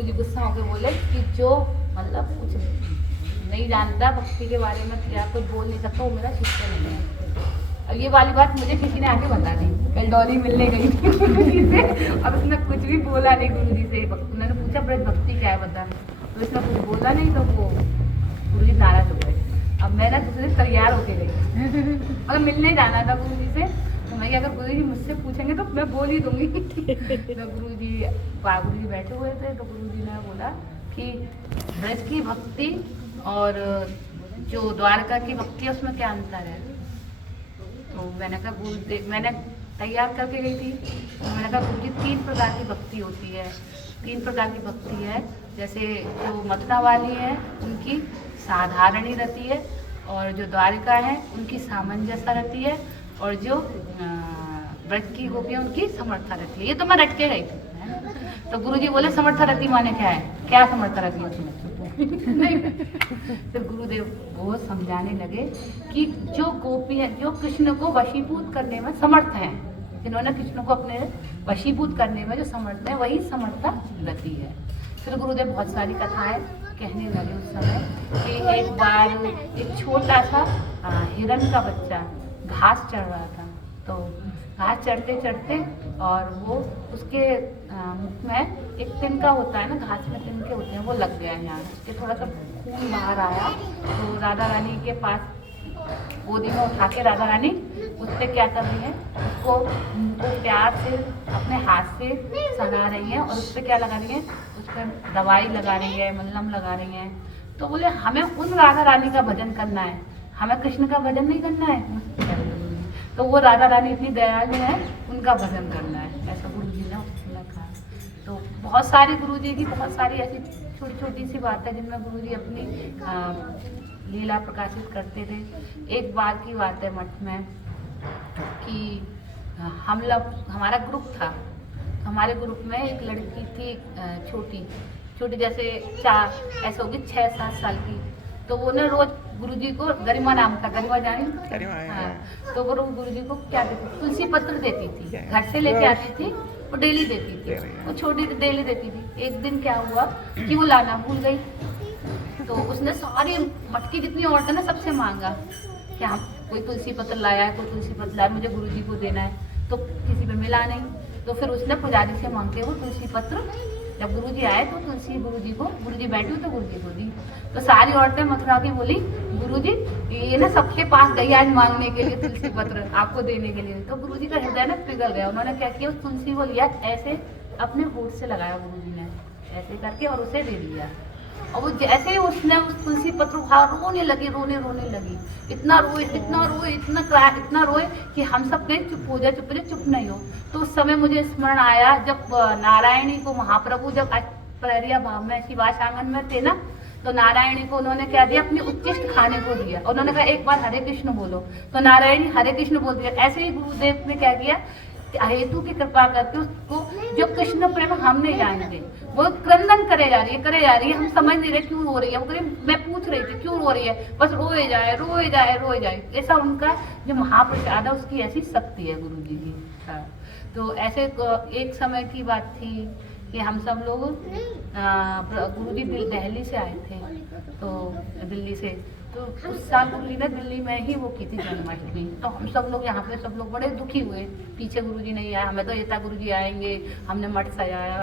गुरुजी गुस्सा होकर बोले कि जो मतलब कुछ नहीं जानता भक्ति के बारे में, क्या कुछ बोल नहीं सकता, वो मेरा शिष्य नहीं है। अब ये वाली बात मुझे किसी ने आके बता दी। कल डॉली मिलने गई थी गुरुजी से, अब उसने कुछ भी बोला नहीं गुरुजी से। उन्होंने पूछा ब्रज भक्ति क्या है बता, तो उसने कुछ बोला नहीं, तो वो गुरुजी नाराज हो गए। अब मैं ना दूसरे से तैयार होके गई, मतलब मिलने जाना था गुरुजी से, तो मैं अगर गुरुजी मुझसे पूछेंगे तो मैं बोल ही दूंगी। तो गुरुजी बैठे हुए थे, तो गुरुजी ने बोला कि ब्रज की भक्ति और जो द्वारका की भक्ति है उसमें क्या अंतर है। तो मैंने कहा गुरुदेव, मैंने तैयार करके गई थी, तो मैंने कहा गुरुजी 3 प्रकार की भक्ति होती है। 3 प्रकार की भक्ति है, जैसे जो मथुरा वाली है उनकी साधारणी रहती है, और जो द्वारिका है उनकी सामंजस्य रहती है, और जो ब्रज की गोपियाँ उनकी समर्था रहती है। ये तो मैं रट के गई थी। तो गुरुजी बोले समर्था रति माने क्या है, क्या समर्था रति है नहीं। तो गुरुदेव बहुत समझाने लगे कि जो गोपी है, जो कृष्ण को वशीभूत करने में समर्थ है, जिन्होंने कृष्ण को अपने वशीभूत करने में जो समर्थ है, वही समर्था रति है। फिर गुरुदेव बहुत सारी कथाएं कहने लगे उस समय कि एक बार एक छोटा सा हिरण का बच्चा घास चढ़ रहा था। तो घास चढ़ते चढ़ते और वो उसके मुख में एक तिनका होता है ना, घास में तिनके होते हैं, वो लग गया है यहाँ, उसके थोड़ा सा खून बाहर आया। तो राधा रानी के पास गोदी में उठा के राधा रानी उस पर क्या कर रही है, उसको प्यार से अपने हाथ से सना रही है, और उस पर क्या लगा रही है, उस पर दवाई लगा रही है, मल्लम लगा रही है। तो बोले हमें उन राधा रानी का भजन करना है, हमें कृष्ण का भजन नहीं करना है। तो वो राधा रानी इतनी दयालु है, उनका भजन करना है, ऐसा गुरुजी ने उसने कहा। तो बहुत सारी गुरुजी की बहुत सारी ऐसी छोटी छोटी सी बात है जिनमें गुरुजी अपनी लीला प्रकाशित करते थे। एक बार की बात है मठ में कि हम लोग, हमारा ग्रुप था, हमारे ग्रुप में एक लड़की थी छोटी छोटी, जैसे ऐसे होगी 6-7 साल की। तो वो ना रोज गुरुजी को, गरिमा नाम था, गरिमा जानी, हाँ, तो वो गुरुजी को क्या देती, तुलसी पत्र देती थी, घर से लेके आती थी, वो डेली देती थी, वो छोटी डेली देती थी। एक दिन क्या हुआ कि वो लाना भूल गई, तो उसने सारी मटकी जितनी औरतें ना सबसे मांगा कि हम कोई तुलसी पत्र लाया है, कोई तुलसी पत्र लाया, मुझे गुरुजी को देना है। तो किसी पे मिला नहीं, तो फिर उसने पुजारी से मांग के वो तुलसी पत्र, जब गुरुजी आए तो तुलसी गुरुजी को, गुरुजी बैठी तो गुरुजी को दी। तो सारी औरतें मथुरा की बोली गुरुजी ये ना सबके पास गई आज मांगने के लिए तुलसी पत्र आपको देने के लिए। तो गुरुजी का हृदय ना पिघल गया। उन्होंने क्या किया, उस तुलसी को लिया, ऐसे अपने होठ से लगाया गुरुजी ने ऐसे करके, और उसे दे दिया। और वो जैसे ही उसने उस तुलसी पत्र उठा, रोने लगी, इतना रोए कि हम सब कहीं चुप हो जाए, चुप नहीं हो। तो उस समय मुझे स्मरण आया जब नारायणी को महाप्रभु जब प्रहरिया भाव में शिवाश आंगन में थे ना, तो नारायणी को उन्होंने क्या दिया, अपने उच्चिष्ट खाने को दिया। उन्होंने कहा एक बार हरे कृष्ण बोलो, तो नारायणी हरे कृष्ण बोल दिया। ऐसे ही गुरुदेव ने क्या किया, हेतु की कृपा करके उसको जो कृष्ण प्रेम हम नहीं जानते, वो क्रंदन करे जा रही है, हम समझ नहीं रहे क्यों रो रही है। वो कह, मैं पूछ रही थी क्यों रो रही है, बस रोए जाए। ऐसा उनका जो महाप्रसाद है, उसकी ऐसी शक्ति है गुरु जी की। हाँ, तो ऐसे एक समय की बात थी कि हम सब लोग गुरुजी दिल्ली से आए थे, तो दिल्ली से, तो उस साल गुरुजी ने दिल्ली में ही वो की थी जन्माष्टमी। तो हम सब लोग यहाँ पे सब लोग बड़े दुखी हुए, पीछे गुरुजी नहीं आया, हमें तो ये था गुरुजी आएंगे, हमने मठ सजाया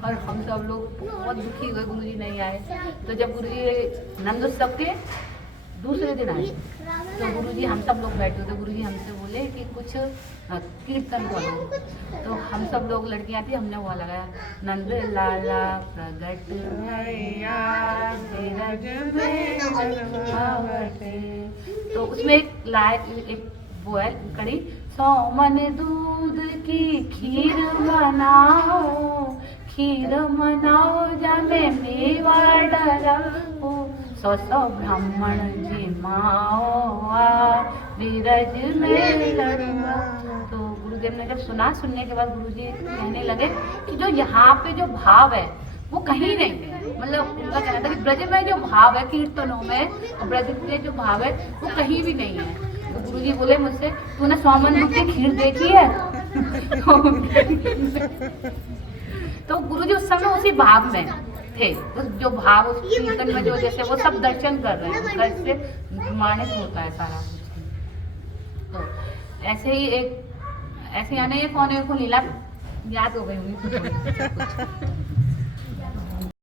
और हम सब लोग बहुत दुखी हुए, गुरुजी नहीं आए। तो जब गुरुजी नंद उत्सव के दूसरे दिन आए, तो गुरुजी हम सब लोग बैठे थे, गुरुजी हमसे बोले कि कुछ कीर्तन करो। तो हम सब लोग लड़कियां थी, हमने वो लगाया, नंद लाला प्रगट भैया बिरज में आवते। तो उसमें एक वो है कड़ी, 100 मन दूध की खीर बनाओ जाने मेवा डराओ, 100 ब्राह्मण जी माओ विरज में लड़वा। तो गुरुदेव ने जब सुनने के बाद गुरुजी कहने लगे कि जो यहाँ पे जो भाव है वो कहीं नहीं है, मतलब उनका कहना था कि ब्रज में जो भाव है कीर्तनों में, और ब्रज में जो भाव है वो कहीं भी नहीं है। तो गुरुजी बोले मुझसे, तूने 100 मन दूध की खीर देखी है? तो गुरुजी उस समय उसी भाव में थे, उस जो भाव उस कीर्तन में जो जैसे वो सब दर्शन कर रहे हैं, उनका इससे प्रमाणित होता है सारा कुछ। तो ऐसे ही एक ऐसे आने ये कौन है को लीला याद हो गई होंगी कुछ।